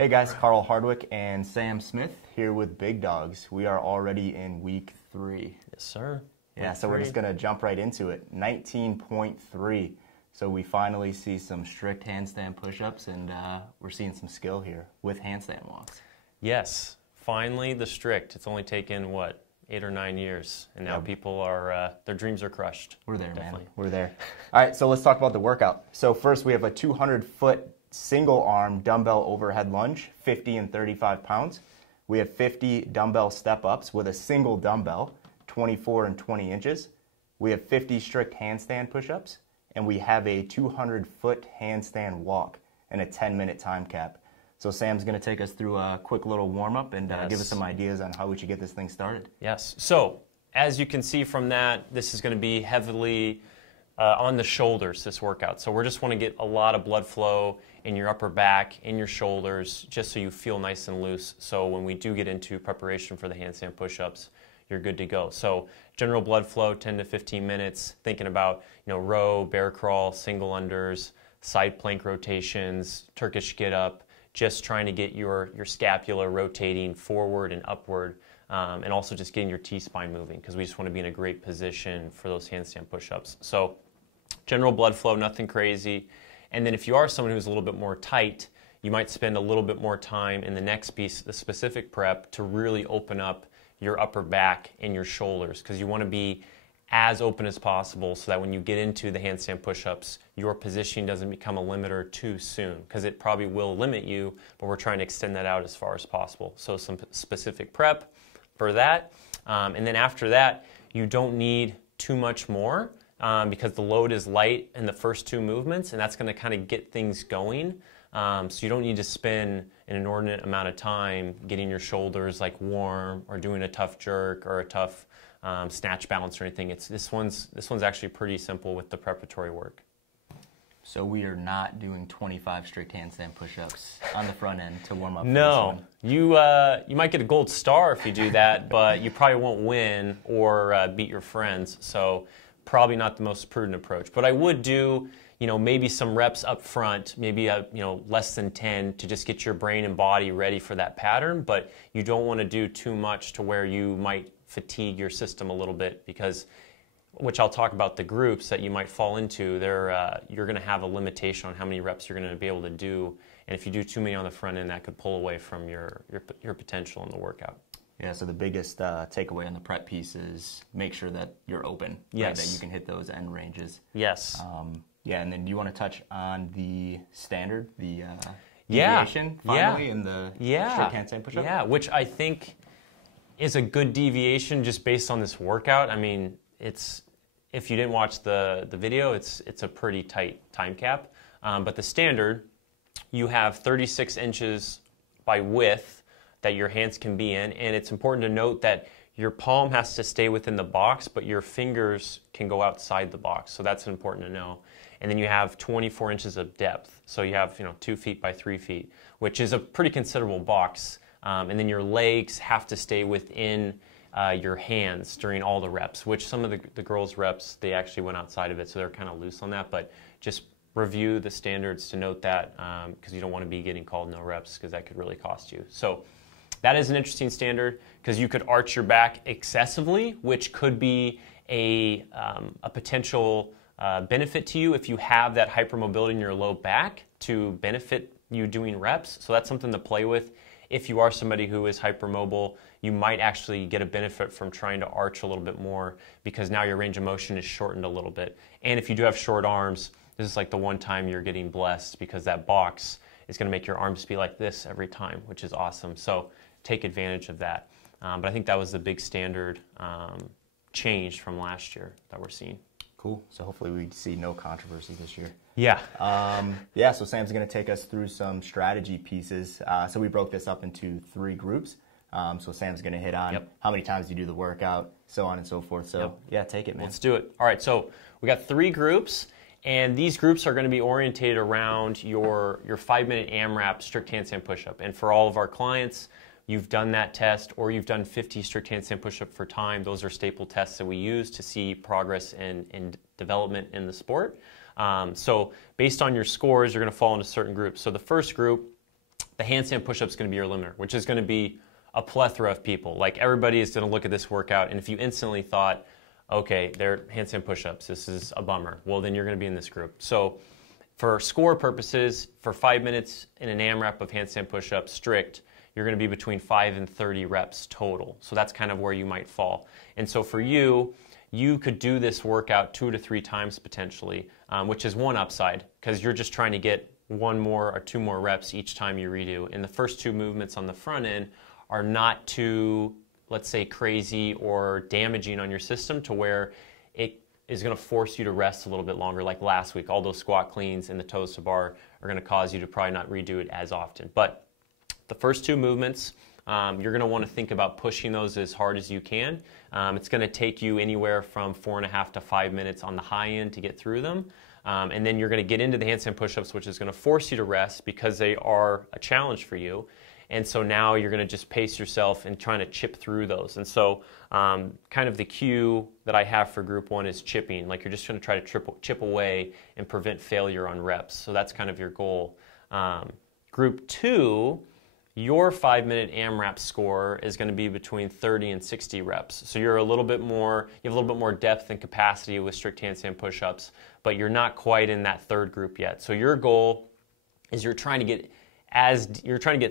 Hey guys, Carl Hardwick and Sam Smith here with Big Dogs. We are already in week 3. Yes, sir. Yeah, so we're just going to jump right into it. 19.3. So we finally see some strict handstand push-ups, and we're seeing some skill here with handstand walks. Yes, finally the strict. It's only taken, what, 8 or 9 years, and now people are, their dreams are crushed. We're there, Definitely. man. We're there. All right, so let's talk about the workout. So first we have a 200-foot single arm dumbbell overhead lunge, 50 and 35 pounds. We have 50 dumbbell step-ups with a single dumbbell, 24 and 20 inches. We have 50 strict handstand push-ups, and we have a 200-foot handstand walk and a 10-minute time cap. So Sam's going to take us through a quick little warm-up and give us some ideas on how we should get this thing started. Yes. So as you can see from that, this is going to be heavily on the shoulders, this workout. So we just want to get a lot of blood flow in your upper back, in your shoulders, just so you feel nice and loose. So when we do get into preparation for the handstand push-ups, you're good to go. So general blood flow, 10 to 15 minutes, thinking about, row, bear crawl, single unders, side plank rotations, Turkish get up, just trying to get your scapula rotating forward and upward, and also just getting your T-spine moving, because we just want to be in a great position for those handstand push-ups. So general blood flow, nothing crazy. And then if you are someone who's a little bit more tight, you might spend a little bit more time in the next piece, the specific prep, to really open up your upper back and your shoulders, because you want to be as open as possible so that when you get into the handstand push-ups, your positioning doesn't become a limiter too soon, because it probably will limit you, but we're trying to extend that out as far as possible. So some specific prep for that. And then after that, you don't need too much more because the load is light in the first 2 movements, and that's going to kind of get things going. So you don't need to spend an inordinate amount of time getting your shoulders like warm or doing a tough jerk or a tough snatch balance or anything. This one's actually pretty simple with the preparatory work. So we are not doing 25 strict handstand push-ups on the front end to warm up. No, you might get a gold star if you do that, but you probably won't win or beat your friends. So probably not the most prudent approach. But I would do, maybe some reps up front, maybe less than 10 to just get your brain and body ready for that pattern. But you don't want to do too much to where you might fatigue your system a little bit, because, which I'll talk about the groups that you might fall into, you're going to have a limitation on how many reps you're going to be able to do. And if you do too many on the front end, that could pull away from your potential in the workout. Yeah, so the biggest takeaway on the prep piece is make sure that you're open, yes, right, that you can hit those end ranges. Yes. Yeah, and then do you want to touch on the standard, the deviation finally in the strict handstand push-up? Yeah, which I think is a good deviation just based on this workout. I mean, if you didn't watch the video, it's a pretty tight time cap. But the standard, you have 36 inches by width that your hands can be in, and it's important to note that your palm has to stay within the box, but your fingers can go outside the box, so that's important to know. And then you have 24 inches of depth, so you have 2 feet by 3 feet, which is a pretty considerable box. And then your legs have to stay within your hands during all the reps, which some of the girls' reps, they actually went outside of it, so they're kind of loose on that. But just review the standards to note that, because you don't want to be getting called no reps, because that could really cost you. So that is an interesting standard, because you could arch your back excessively, which could be a potential benefit to you if you have that hypermobility in your low back to benefit you doing reps. So that's something to play with. If you are somebody who is hypermobile, you might actually get a benefit from trying to arch a little bit more, because now your range of motion is shortened a little bit. And if you do have short arms, this is like the one time you're getting blessed, because that box is going to make your arms be like this every time, which is awesome. So take advantage of that. But I think that was the big standard change from last year that we're seeing. Cool. So hopefully we see no controversy this year. Yeah. Yeah, so Sam's going to take us through some strategy pieces. So we broke this up into 3 groups. So Sam's going to hit on how many times you do the workout, so on and so forth. So yeah, take it, man. Let's do it. All right, so we got 3 groups, and these groups are going to be orientated around your 5-minute AMRAP strict handstand push-up. And for all of our clients, you've done that test, or you've done 50 strict handstand push-up for time. Those are staple tests that we use to see progress and development in the sport. So based on your scores, you're going to fall into certain groups. So the first group, the handstand push-up is going to be your limiter, which is going to be a plethora of people. Like everybody is going to look at this workout, and if you instantly thought, okay, they're handstand push-ups, this is a bummer, well then you're going to be in this group. So for score purposes, for 5 minutes in an AMRAP of handstand push-ups strict, you're going to be between 5 and 30 reps total. So that's kind of where you might fall. And so for you, you could do this workout 2 to 3 times potentially, which is one upside, because you're just trying to get 1 more or 2 more reps each time you redo. And the first 2 movements on the front end are not too, let's say, crazy or damaging on your system to where it is going to force you to rest a little bit longer. Like last week, all those squat cleans and the toes to bar are going to cause you to probably not redo it as often. But the first 2 movements, you're going to want to think about pushing those as hard as you can. It's going to take you anywhere from 4.5 to 5 minutes on the high end to get through them. And then you're going to get into the handstand push-ups, which is going to force you to rest because they are a challenge for you. And so now you're going to just pace yourself and trying to chip through those. And so kind of the cue that I have for group 1 is chipping. Like you're just going to try to chip away and prevent failure on reps. So that's kind of your goal. Group 2, your 5-minute AMRAP score is going to be between 30 and 60 reps. So you're a little bit more, you have a little bit more depth and capacity with strict handstand push-ups, but you're not quite in that third group yet. So your goal is you're trying to get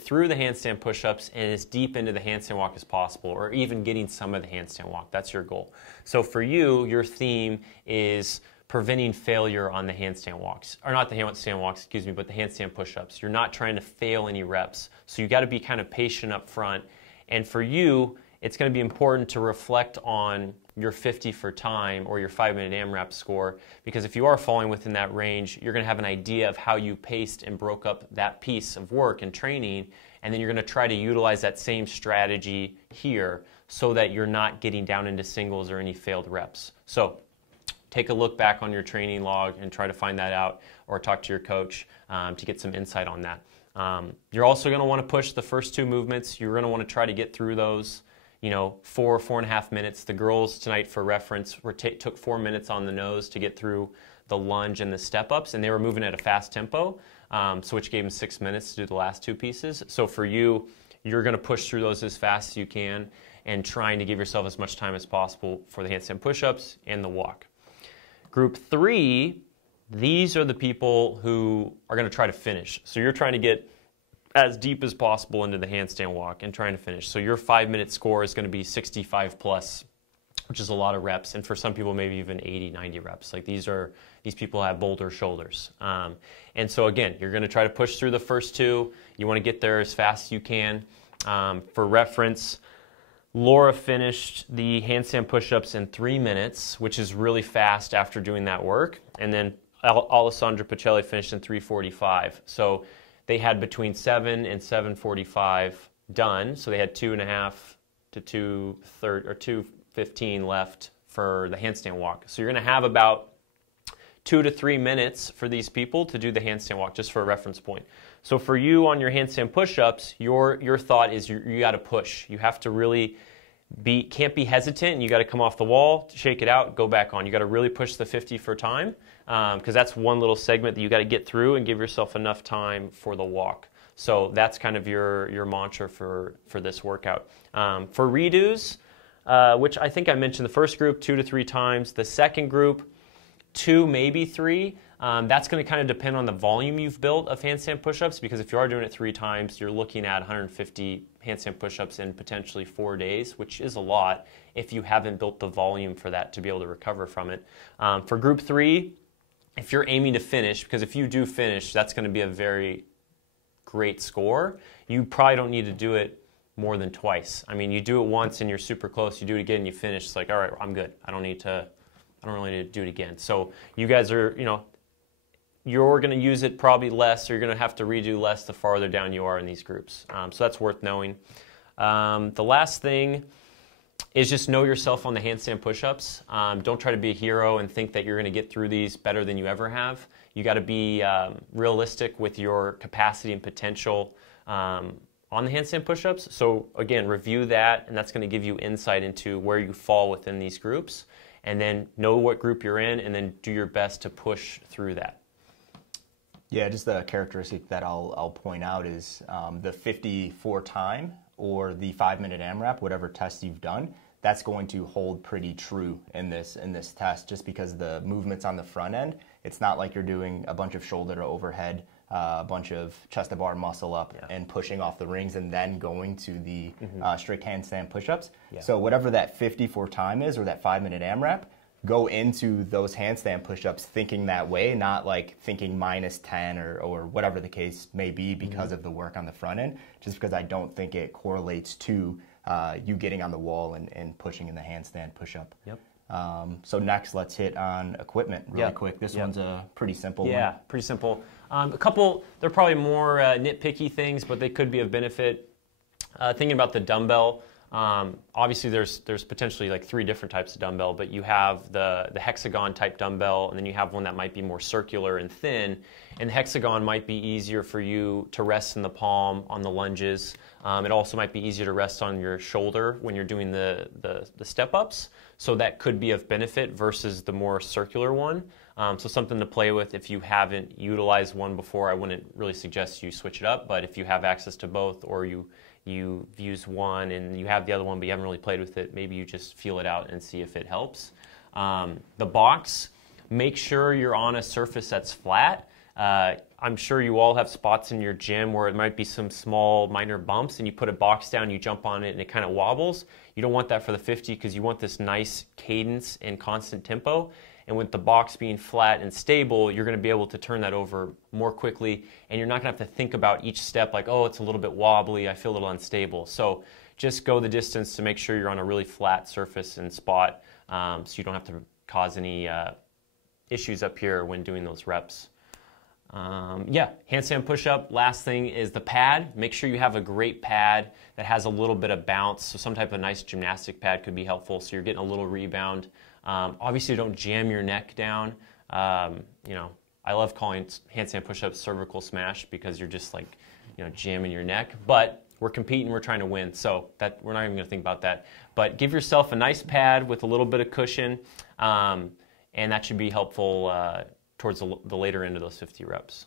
through the handstand push-ups and as deep into the handstand walk as possible, or even getting some of the handstand walk. That's your goal. So for you, your theme is preventing failure on the handstand walks, or not the handstand walks, excuse me, but the handstand push-ups. You're not trying to fail any reps. So you got to be kind of patient up front. And for you, it's going to be important to reflect on your 50 for time or your 5-minute AMRAP score, because if you are falling within that range, you're going to have an idea of how you paced and broke up that piece of work and training, and then you're going to try to utilize that same strategy here so that you're not getting down into singles or any failed reps. So take a look back on your training log and try to find that out, or talk to your coach to get some insight on that. You're also going to want to push the first 2 movements. You're going to want to try to get through those, 4.5 minutes. The girls tonight, for reference, took 4 minutes on the nose to get through the lunge and the step-ups, and they were moving at a fast tempo, so which gave them 6 minutes to do the last 2 pieces. So for you, you're going to push through those as fast as you can and trying to give yourself as much time as possible for the handstand push-ups and the walk. Group 3, these are the people who are going to try to finish. So you're trying to get as deep as possible into the handstand walk and trying to finish. So your 5-minute score is going to be 65 plus, which is a lot of reps. And for some people, maybe even 80, 90 reps. Like these people have boulder shoulders. And so again, you're going to try to push through the first 2. You want to get there as fast as you can. For reference, Laura finished the handstand push-ups in 3 minutes, which is really fast after doing that work. And then Alessandra Pacelli finished in 3:45. So they had between 7 and 7:45 done. So they had 2.5 to 2:30 or 2:15 left for the handstand walk. So you're going to have about 2 to 3 minutes for these people to do the handstand walk, just for a reference point. So for you on your handstand push-ups, your thought is you got to push. You have to really can't be hesitant. You got to come off the wall, shake it out, go back on. You got to really push the 50 for time, because that's one little segment that you got to get through and give yourself enough time for the walk. So that's kind of your mantra for this workout. For redos, which I think I mentioned, the first group 2 to 3 times. The second group, 2, maybe 3. That's going to kind of depend on the volume you've built of handstand push-ups, because if you are doing it 3 times, you're looking at 150 handstand push-ups in potentially 4 days, which is a lot if you haven't built the volume for that to be able to recover from it. For group 3, if you're aiming to finish, because if you do finish, that's going to be a very great score. You probably don't need to do it more than twice. I mean, you do it once and you're super close. You do it again and you finish. It's like, all right, I'm good. I don't really need to do it again. So you guys are, you're going to use it probably less, or you're going to have to redo less the farther down you are in these groups. So that's worth knowing. The last thing is just know yourself on the handstand push-ups. Don't try to be a hero and think that you're going to get through these better than you ever have. You got to be realistic with your capacity and potential on the handstand push-ups. So again, review that, and that's going to give you insight into where you fall within these groups, and then know what group you're in, and then do your best to push through that. Yeah, just a characteristic that I'll point out is the 54 time or the 5-minute AMRAP, whatever test you've done, that's going to hold pretty true in this test, just because the movements on the front end, it's not like you're doing a bunch of shoulder to overhead, a bunch of chest to bar muscle up and pushing off the rings and then going to the strict handstand push-ups. So whatever that 54 time is or that 5-minute AMRAP, go into those handstand push-ups thinking that way, not like thinking -10 or whatever the case may be because of the work on the front end, just because I don't think it correlates to you getting on the wall and pushing in the handstand push-up. Yep. So next, let's hit on equipment really quick. This one's a pretty simple one. Yeah, pretty simple. A couple, they're probably more nitpicky things, but they could be of benefit. Thinking about the dumbbell, obviously there's potentially like 3 different types of dumbbell, but you have the hexagon type dumbbell, and then you have one that might be more circular and thin. And the hexagon might be easier for you to rest in the palm on the lunges. It also might be easier to rest on your shoulder when you're doing the step-ups. So that could be of benefit versus the more circular one. So something to play with. If you haven't utilized one before, I wouldn't really suggest you switch it up. But if you have access to both, or you've used one and you have the other one but you haven't really played with it, maybe you just feel it out and see if it helps. The box, make sure you're on a surface that's flat. I'm sure you all have spots in your gym where it might be some small minor bumps and you put a box down, you jump on it and it kind of wobbles. You don't want that for the 50 because you want this nice cadence and constant tempo. And with the box being flat and stable, you're going to be able to turn that over more quickly, and you're not going to have to think about each step like, oh, it's a little bit wobbly, I feel a little unstable. So just go the distance to make sure you're on a really flat surface and spot, so you don't have to cause any issues up here when doing those reps. Handstand push-up. Last thing is the pad. Make sure you have a great pad that has a little bit of bounce. So some type of nice gymnastic pad could be helpful, so you're getting a little rebound. Obviously, don't jam your neck down. I love calling handstand push-ups cervical smash because you're just like, jamming your neck. But we're competing, we're trying to win, so that we're not even going to think about that. But give yourself a nice pad with a little bit of cushion, and that should be helpful towards the later end of those 50 reps.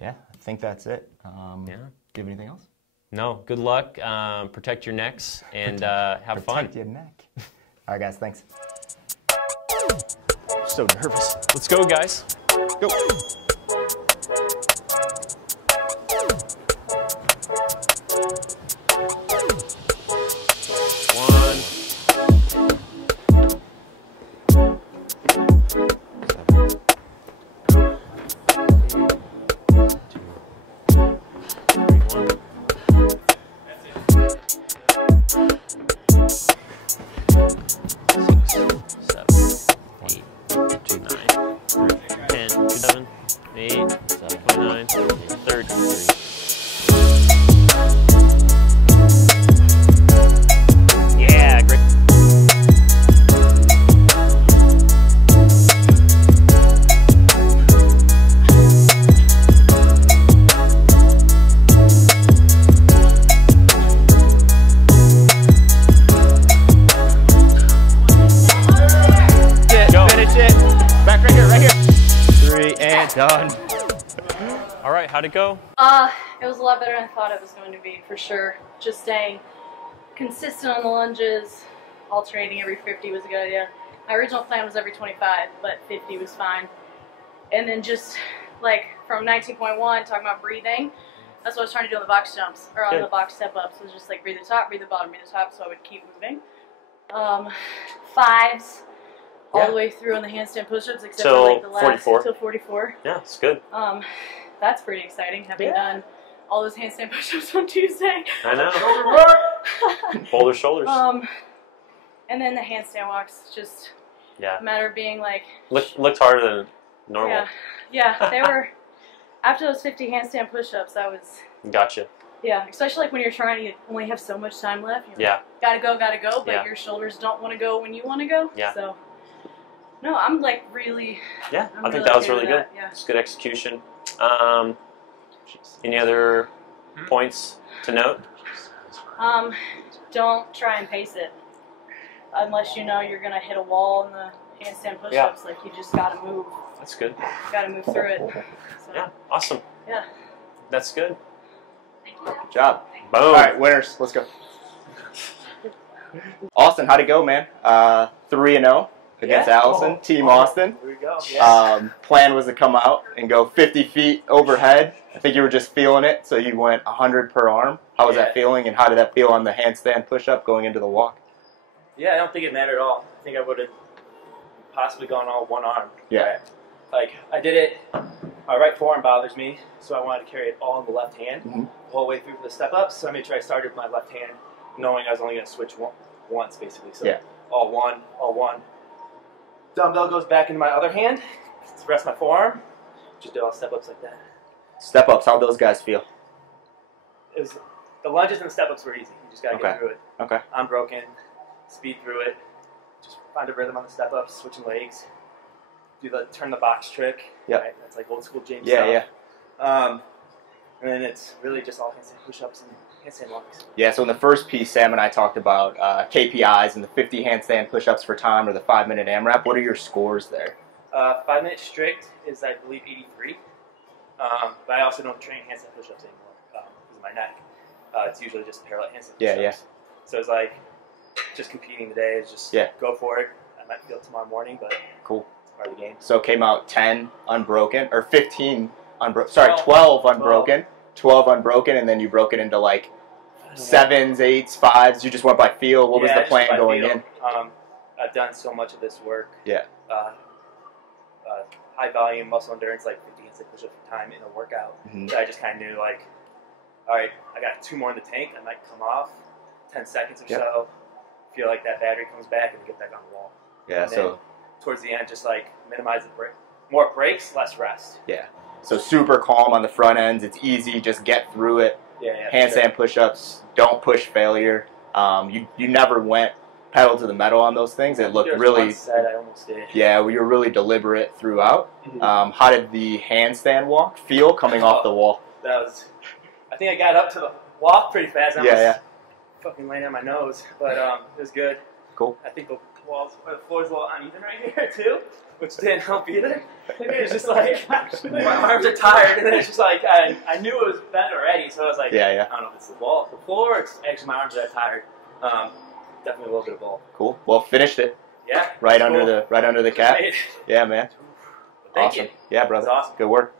Yeah, I think that's it. Do you have anything else? No. Good luck. Protect your necks and have fun. Protect your neck. All right, guys. Thanks. So nervous. Let's go, guys. Go. Done. All right, how'd it go? It was a lot better than I thought it was going to be, for sure. Just staying consistent on the lunges, alternating every 50 was a good idea. My original plan was every 25, but 50 was fine. And then just like from 19.1, talking about breathing, that's what I was trying to do on the box jumps, or on the box step-ups. It was just like breathe the top, breathe the bottom, breathe the top, so I would keep moving. 5s. All the way through on the handstand push-ups, except for like the last 44. Till 44. Yeah, it's good. That's pretty exciting, having done all those handstand push-ups on Tuesday. I know. Shoulder work. Boulder shoulders. And then the handstand walks, just a matter of being like. Looked harder than normal. Yeah, they were. After those 50 handstand push-ups, I was. Gotcha. Yeah, especially like when you're trying, you only have so much time left. You're like, gotta go, but your shoulders don't want to go when you want to go. Yeah. So. No, I'm like really. Yeah, I think that was really good. Yeah. It's good execution. Any other points to note? Don't try and pace it unless you know you're gonna hit a wall in the handstand push-ups. Like you just gotta move. That's good. Got to move through it. So, Yeah, awesome. yeah. That's good. Good job. Boom. All right, winners. Let's go. Austin, how'd it go, man? 3-0 against Allison, Team Austin. Here we go. Plan was to come out and go 50 feet overhead. I think you were just feeling it, so you went 100 per arm. How was that feeling, and how did that feel on the handstand push-up going into the walk? Yeah, I don't think it mattered at all. I think I would have possibly gone all one arm. Yeah. Like, I did it, my right forearm bothers me, so I wanted to carry it all in the left hand the whole way through for the step-ups. So I made sure I started with my left hand, knowing I was only going to switch once, basically. So all one. Dumbbell goes back into my other hand, rest my forearm, just did all step-ups like that. Step-ups, how'd those guys feel? It was, the lunges and the step-ups were easy. You just got to get through it. Okay. I'm broken, speed through it, just find a rhythm on the step-ups, switching legs. Do the turn the box trick. Yep. Right? That's like old school James Yeah, stuff. yeah. And then it's really just all handstand push-ups and handstand walks. Yeah, so in the first piece, Sam and I talked about KPIs and the 50 handstand push-ups for time or the 5-minute AMRAP. What are your scores there? 5-minute strict is, I believe, 83. But I also don't train handstand push-ups anymore because of my neck. It's usually just parallel handstand push-ups. Yeah. So it's like just competing today is just go for it. I might feel it tomorrow morning, but cool. Part of the game. So came out 10 unbroken, or 15 unbroken. Sorry, 12 unbroken. 12 unbroken, and then you broke it into like 7s, 8s, 5s. You just went by feel. What was the plan going in? I've done so much of this work. Yeah. High volume muscle endurance, like 50 handstand push-ups for time in a workout. So I just kind of knew, like, all right, I got 2 more in the tank. I might come off 10 seconds or so. Feel like that battery comes back and get back on the wall. Yeah. So towards the end, just like minimize the break. More breaks, less rest. Yeah. So super calm on the front ends. It's easy. Just get through it. Yeah. Handstand push-ups. Don't push failure. You never went pedal to the metal on those things. It looked really. Set, I almost did. Yeah, we were really deliberate throughout. How did the handstand walk feel coming off the wall? That was. I think I got up to the walk pretty fast. I was fucking laying on my nose, but it was good. Cool. I think the floor's a little uneven right here too, which didn't help either. It was just like my arms are tired, and then it's just like I knew it was bent already, so I was like, I don't know if it's the floor, or it's actually my arms are that tired. Definitely a little bit of both. Cool. Well, finished it. Yeah. Right under the cap. Yeah, man. Thank you. Yeah, brother. That's awesome. Good work.